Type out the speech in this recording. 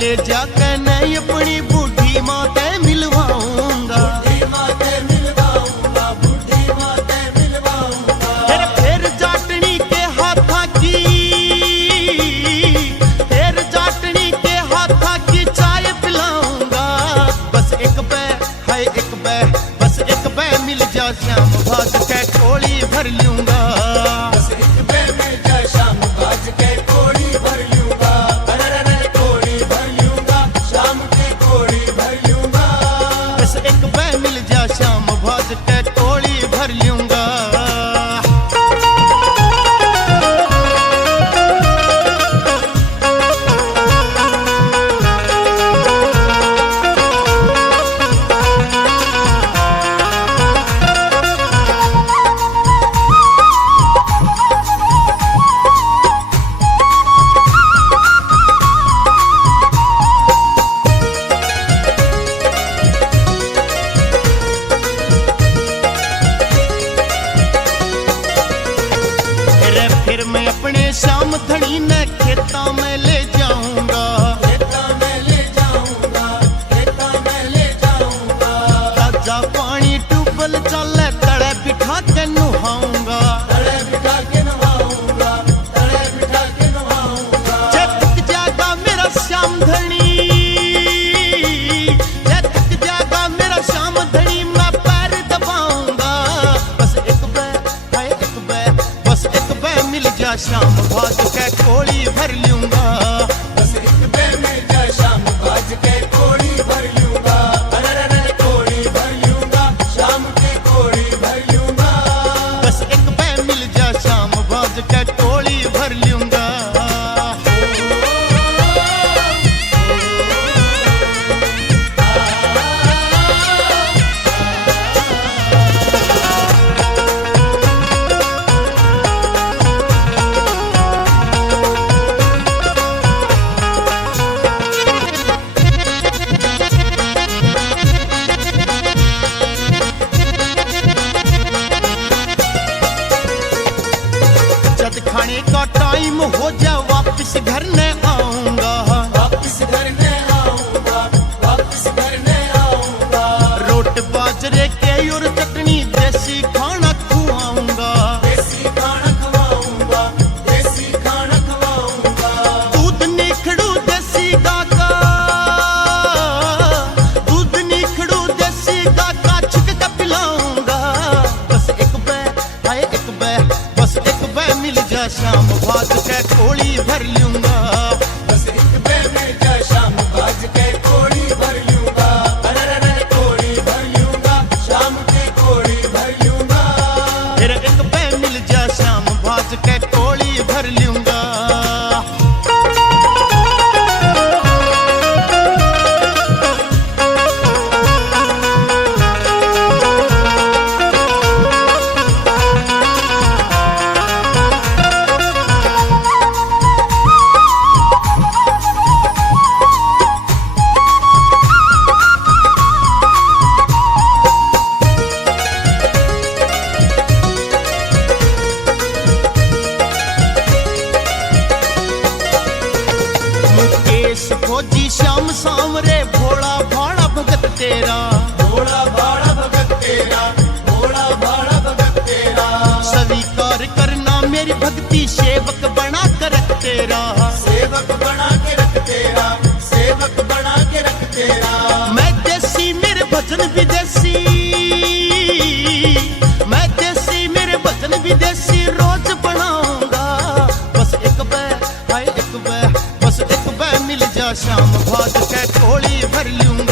ले जाकर नहीं अपनी बूढ़ी माँ ते मिलवाऊंगा, फिर जाटनी के हाथा की, फिर जाटनी के हाथा की चाय पिलाऊंगा। बस एक बै है एक बै, बस एक बै मिल जा श्याम भाज के कोड़ी भर लूंगा, बस एक बै मिल जा श्याम भाज के कोड़ी भर लूंगा, कोड़ी भर लूंगा, शाम की कोड़ी भर लूंगा। बस एक बै मिल जा श्याम भाज के कोड़ी भर लूंगा। फिर मैं अपने श्याम धनी ने खेता में ले जाऊंगा, खेता में ले जाऊंगा, खेता में ले जाऊंगा। ताजा पानी ट्यूबवेल चले तड़े बिठा के नहाऊंगा, तड़े बिठा के नहाऊंगा, तड़े बिठा के नहाऊंगा। थक जाएगा मेरा श्याम धनी, थक जाएगा मेरा श्याम धनी, मैं पैर दबाऊंगा। बस एक बै है एक बै, बस एक बै मिल जा श्याम भाज के कोड़ी भर लूंगा, बस एक बै मिल जा श्याम भाज के कोड़ी भर लूंगा, कोड़ी भर लूंगा, शाम की कोड़ी भर लूंगा। बस एक बै मिल जा श्याम भाज के कोड़ी भर लूंगा। खाने का टाइम हो जा वापस घर न आऊंगा, वापस घर न आऊंगा, वापस घर न आऊंगा। रोट बाजरे के और चटनी देसी खाना खुआऊंगा, देसी खाना खवाऊंगा, देसी खाना खवाऊंगा। दूध निखड़ू देसी गाय का, दूध निखड़ू देसी गाय का छिक के पिलाऊंगा। बस एक बै है एक बै, बस एक बै मिल जा श्याम भाज के कोड़ी भर लूंगा, बस एक बै मिल जा श्याम भाज के कोड़ी भर लूंगा, कोड़ी भर लूंगा, शाम की कोड़ी भर लूंगा। फिर एक बै मिल जा श्याम भाज के कोड़ी भर लूंगा। फौजी श्याम सांवरे भोला भाड़ा भगत तेरा, भोला भाड़ा भगत तेरा, भोला भाड़ा भगत तेरा। स्वीकार करना मेरी भक्ति सेवक बना कर रख तेरा, सेवक बना के रख तेरा, सेवक बना के रख तेरा। मैं देसी मेरे भजन विदेशी, मैं देसी मेरे भजन विदेशी रोज बनाऊंगा। बस एक बै है एक बै, बस एक बै मिल जा श्याम भाज के कोड़ी भर लूंगा,